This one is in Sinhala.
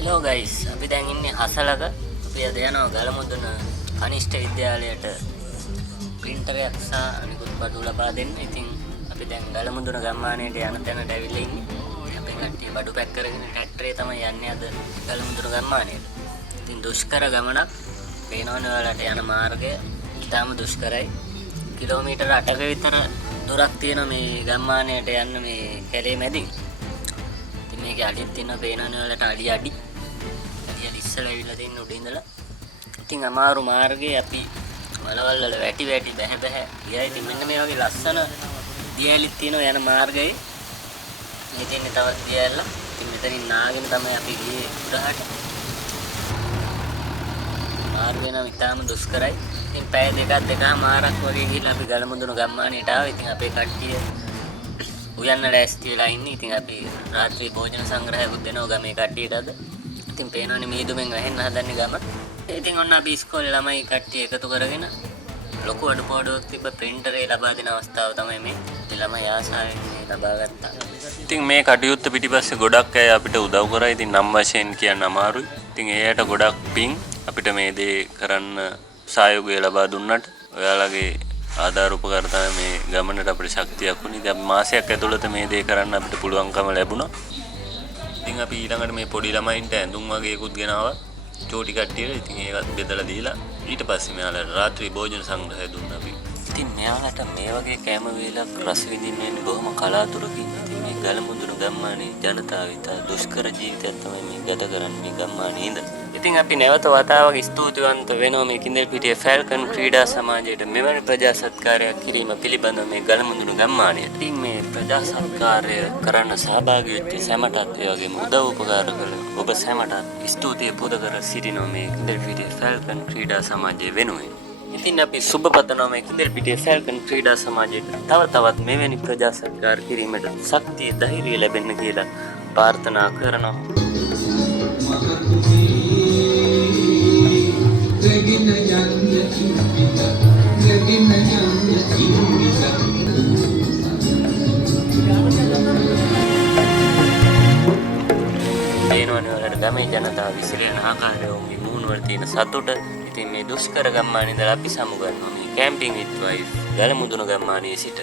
හෙලෝ ගයිස්, අපි දැන් ඉන්නේ හසලක. අපි අද යනවා ගලමුදුන කනිෂ්ඨ විද්‍යාලයට ප්‍රින්ටරයක් සහ අනිකුත් බඩු ලබා දෙන්න. ඉතින් අපි දැන් ගලමුදුන ගම්මානයට යන තැනට ඇවිල්ලා ඉන්නේ. අපේ කට්ටිය බඩු පැක් කරගෙන ට්‍රැක්ටරේ තමයි යන්නේ අද ගලමුදුන ගම්මානයට. ඉතින් දුෂ්කර ගමනක්. පේනවනේ ඔයාලට යන මාර්ගය ඉතාම දුෂ්කරයි. කිලෝමීටර 8ක විතර දුරක් තියෙන මේ ගම්මානයට යන්න මේ කැලේ මැදින්. මේක අඩිත් තියෙන පේනවනේ ඔයාලට අඩි ඉස්සලා ඇවිල්ලා තියෙන උඩ ඉඳලා. ඉතින් අමාරු මාර්ගේ අපි මලවල් වල වැටි බැහැ ගියා. ඉතින් මෙන්න මේ වගේ ලස්සන දියැලිත් තියෙනවා යන මාර්ගයේ. මේ තියෙන්නේ තවත් දියැල්ල. ඉතින් මෙතනින් නාගෙන තමයි අපි ගියේ උඩහට. මාර්ගය නම් ඉතාම දුෂ්කරයි. ඉතින් පැය දෙකමාරක් වගේ ගිහිල්ලා අපි ගලමුදුන ගම්මානයට ආවා. ඉතින් අපේ කට්ටිය උයන්න ලෑස්ති වෙලා ඉන්නේ. ඉතින් අපි රාත්‍රී භෝජන සංග්‍රහයකුත් දෙනවා ගමේ කට්ටියට අද. ඉතින් පේනවනේ මීදුමෙන් වැහෙන්න හදන්නේ ගම. ඉතින් ඔන්න අපි ඉස්කෝලේ ළමයි කට්ටිය එකතු කරගෙන ලොකු අඩුපාඩුවක් තිබ්බ ප්‍රින්ටරේ ලබා දෙන අවස්ථාව තමයි මේ. ඉතින් ළමයි ආසාවෙන් මේ ලබා ගත්තා. ඉතින් මේ කටයුත්ත පිටිපස්සේ ගොඩක් අය අපිට උදව් කරා. ඉතින් නම් වශයෙන් කියන්න අමාරුයි. ඉතින් ඒයට ගොඩක් පිං අපිට මේ දේ කරන්න සහයෝගය ලබා දුන්නට. ඔයාලගේ ආධාර උපකාර තමයි මේ ගමනට අපිට ශක්තියක් වුණේ. ඉතින් අපි මාසයක් ඇතුළත මේ දේ කරන්න අපිට පුළුවන්කම ලැබුණා. ඉතින් අපි ඊළඟට මේ පොඩි ළමයින්ට ඇඳුම් වගේකුත් ගෙනාවා. චෝටි කට්ටියට. ඉතින් ඒවත් බෙදලා දීලා ඊට පස්සේ මෙයාලට රාත්‍රී භෝජන සංග්‍රහය දුන්නා අපි. ඉතින් මෙයාලට මේ වගේ කෑම වේලක් රස විඳින්න ඉන්නේ බොහොම කලාතුරකින්. ඉතින් මේ ගලමුදුන ගම්මානයේ ජනතාව ඉතා දුෂ්කර ජීවිතයක් තමයි මේ ගත කරන්නේ මේ ගම්මානයේ ඉඳලා. ඉතින් අපි නැවත වතාවක් ස්තුතිවන්ත වෙනවා මේ කිඳිල්පිටිය ෆැල්කන් ක්‍රීඩා සමාජයට මෙවැනි ප්‍රජා සත්කාරයක් කිරීම පිළිබඳව මේ ගලමුදුන ගම්මානයට. ඉතින් මේ ප්‍රජා සත්කාරය කරන්න සහභාගී වෙච්ච සැමටත් ඒ වගේම උදව් උපකාර කළ ඔබ සැමටත් ස්තුතිය පුද කර සිටිනවා මේ කිඳිල්පිටිය ෆැල්කන් ක්‍රීඩා සමාජය වෙනුවෙන්. ඉතින් අපි සුබ පතනවා මේ කිඳිල්පිටිය ෆැල්කන් ක්‍රීඩා සමාජයට තවත් මෙවැනි ප්‍රජා සත්කාර කිරීමට ශක්තිය ධෛර්යය ලැබෙන්න කියලා ප්‍රාර්ථනා කරනවා. පේනවනේ ඔයාලට ගමේ ජනතාව විසිරෙන ආකාරය ඔවුන්ගේ මුහුණවල තියෙන සතුට. ඉතින් මේ දුෂ්කර ගම්මානයේ ඉඳලා අපි සමුගන්නවා මේ කැම්පින් විත් වයිෆ් ගලමුදුන ගම්මානයේ සිට.